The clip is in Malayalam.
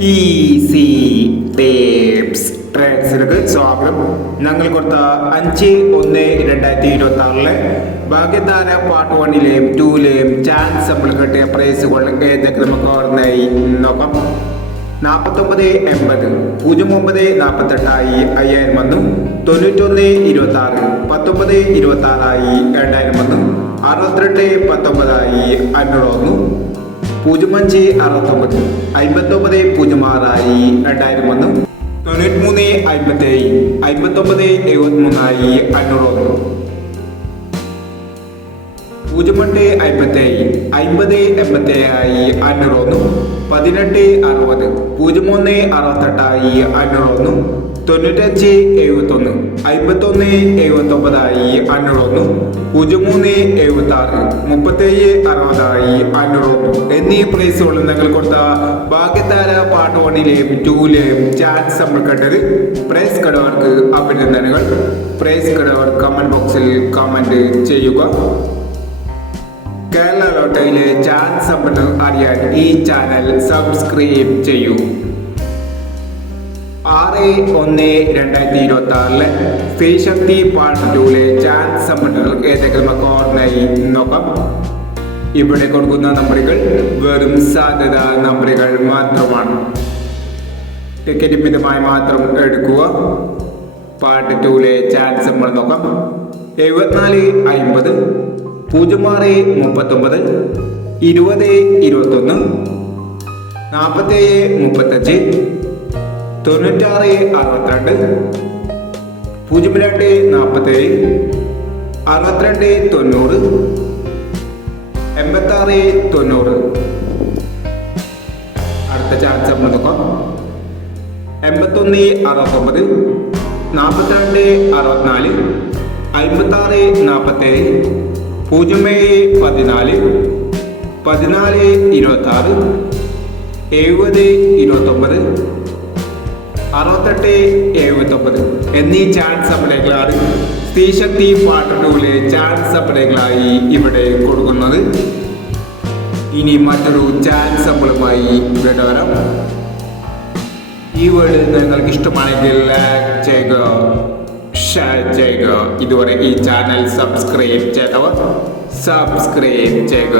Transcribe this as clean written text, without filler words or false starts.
ഈസി ടേപ്സ് ട്രേഡ്സിലേക്ക് സ്വാഗതം. ഞങ്ങൾ കൊടുത്ത 5/1/2026 ഭാഗ്യധാര പാർട്ട് 1ലെയും 2ലെയും ചാൻസ് നമ്മൾ കിട്ടിയ പ്രൈസുകൾ ഏതൊക്കെ നമുക്ക് ഓർമ്മയായി നോക്കാം. 49.80, 09.48 5000 വന്നു. 91.26, 19.26 2000 വന്നു. 62.19 500 വന്നു. 05.69, 59.06 2000 വന്നു. 93.57, 59.73 500 വന്നു. 08.57, 50.87 500 വന്നു. 18.60, 03.68 500 വന്നു. 95.71, 51.79 500 വന്നു. 03.76, 37.60 500 വന്നു എന്നീ പ്രൈസുകൾ നിങ്ങൾ കൊടുത്ത ഭാഗ്യധാര പാർട്ട് 1ലെയും 2ലെയും ചാൻസ് നമ്മൾ കണ്ടത്. പ്രൈസ് കടവർക്ക് അഭിനന്ദനങ്ങൾ. പ്രൈസ് കടവർ കമന്റ് ബോക്സിൽ കമന്റ് ചെയ്യുക. കേരള ലോട്ടറിയിലെ ചാൻസ് സമ്പന്ന അറിയാൻ ഈ ചാനൽ സബ്സ്ക്രൈബ് ചെയ്യൂ. 6/1/2026 സ്ത്രീശക്തി പാർട്ട് 2ലെ ചാൻസ് സമ്പന്നർ ഏതൊക്കെ നമുക്ക് ഓർമ്മയായി നോക്കാം. ഇവിടെ കൊടുക്കുന്ന നമ്പറുകൾ വെറും സാധ്യത നമ്പറുകൾ മാത്രമാണ്. ടിക്കറ്റ് മിതമായി മാത്രം എടുക്കുക. പാർട്ട് 2ലെ ചാൻസ് നമ്മൾ നോക്കാം. 74.50, 06.39, 20.21, 47.35, 96.62, 02.47, 62.90, 86.90. അടുത്ത ചാൻസ് നമ്മൾ നോക്കാം. 81.69, 42.64, 56.47, 07.14, 14.26, 70.29, 68.79 എന്നീ ചാൻസ് സപ്ലൈകളാണ് സ്ത്രീശക്തി പാർട്ട് 2ലെ ചാൻസ് സപ്ലൈകളായി ഇവിടെ കൊടുക്കുന്നത്. ഇനി മറ്റൊരു ചാൻസ് സപ്ലൈയുമായി ഇവിടെ വരാം. ഈ വീഡിയോ നിങ്ങൾക്ക് ഇഷ്ടമാണെങ്കിൽ ലൈക്ക് ചെയ്യുക, ഷെയർ ചെയ്യുക. ഇതുവരെ ഈ ചാനൽ സബ്സ്ക്രൈബ് ചെയ്തവർ സബ്സ്ക്രൈബ് ചെയ്യുക.